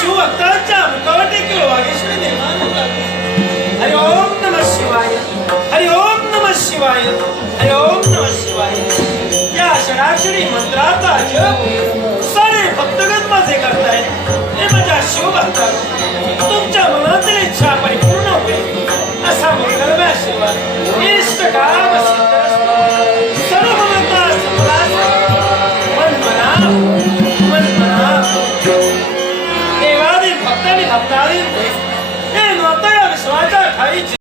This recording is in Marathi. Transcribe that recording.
शिव अक्तांच्या मुखावटे केवळ निर्माण होतात हरि शिवाय. हरि ओम नम शिवाय. हरि ओम शिवाय. या षडाक्षरी मंत्राचा जप सारे भक्तगण माझे करतायत. 他你打不打的？哎，我打了，你耍一下可。